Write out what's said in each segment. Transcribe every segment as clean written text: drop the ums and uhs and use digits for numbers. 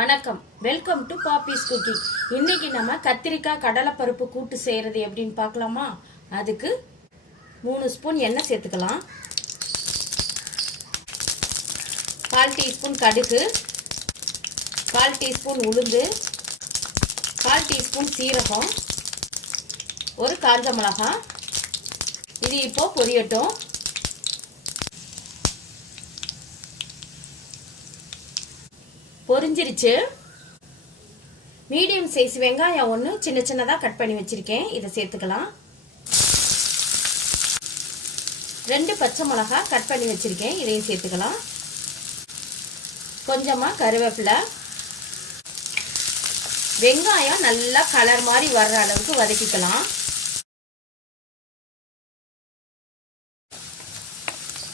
வணக்கம், welcome to Poppys cooking. இன்னைக்கு நம்ம கத்திரிக்காய் கடலைப்பருப்பு கூட்டு செய்கிறது எப்படின்னு பார்க்கலாமா? அதுக்கு 3 ஸ்பூன் எண்ணெய் சேர்த்துக்கலாம். 1/4 டீஸ்பூன் கடுகு, 1/4 டீஸ்பூன் உளுந்து, 1/4 டீஸ்பூன் சீரகம், ஒரு காஞ்ச மிளகாய். இது இப்போ பொரியட்டும். பொரிஞ்சிருச்சு. மீடியம் சைஸ் வெங்காயம் ஒன்று சின்ன சின்னதாக கட் பண்ணி வச்சிருக்கேன். இதை சேர்த்துக்கலாம். 2 பச்சை மிளகாய் கட் பண்ணி வச்சிருக்கேன். இதையும் சேர்த்துக்கலாம். கொஞ்சமாக கருவேப்பிலை. வெங்காயம் நல்லா கலர் மாதிரி வர்ற அளவுக்கு வதக்கிக்கலாம்.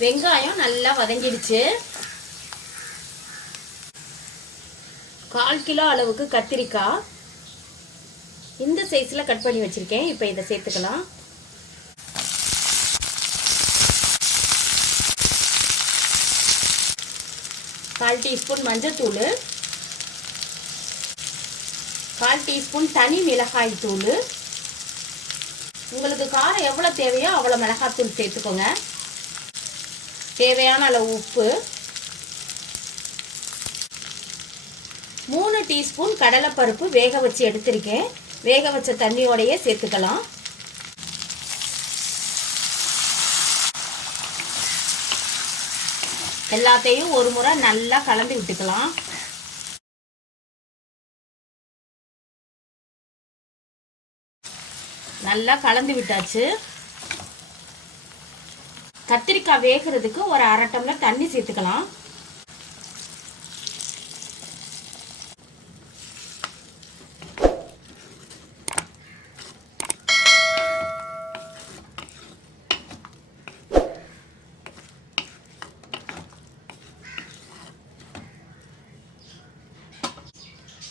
வெங்காயம் நல்லா வதங்கிடுச்சு. 1/4 கிலோ அளவுக்கு கத்திரிக்காய் இந்த சைஸில் கட் பண்ணி வச்சுருக்கேன். இப்போ இதை சேர்த்துக்கலாம். கால் டீஸ்பூன் மஞ்சத்தூள், 1/4 டீஸ்பூன் தனி மிளகாய் தூள். உங்களுக்கு காரம் எவ்வளோ தேவையோ அவ்வளோ மிளகாத்தூள் சேர்த்துக்கோங்க. தேவையான அளவு உப்பு, 3 டீஸ்பூன் கடலைப்பருப்பு வேக வச்சு எடுத்திருக்கேன். வேக வச்ச தண்ணியோடையே சேர்த்துக்கலாம். எல்லாத்தையும் ஒரு முறை நல்லா கலந்து விட்டுக்கலாம். நல்லா கலந்து விட்டாச்சு. கத்திரிக்காய் வேகிறதுக்கு ஒரு 1/2 டம்ளர் தண்ணி சேர்த்துக்கலாம்.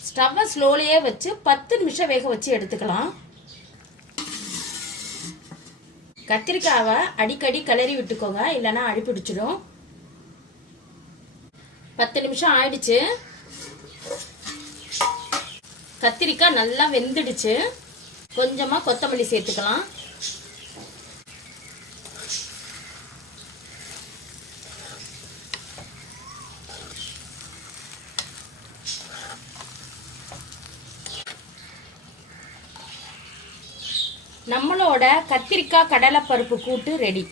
ஸ்டவ்வை ஸ்லோலியே வச்சு 10 நிமிஷம் வேக வச்சு எடுத்துக்கலாம். கத்திரிக்காவை அடிக்கடி கிளறி விட்டுக்கோங்க, இல்லைன்னா அடி பிடிச்சிடும். 10 நிமிஷம் ஆயிடுச்சு. கத்திரிக்காய் நல்லா வெந்துடுச்சு. கொஞ்சமாக கொத்தமல்லி சேர்த்துக்கலாம். நம்மளோட கத்திரிக்காய் கடலைப்பருப்பு கூட்டு ரெடி.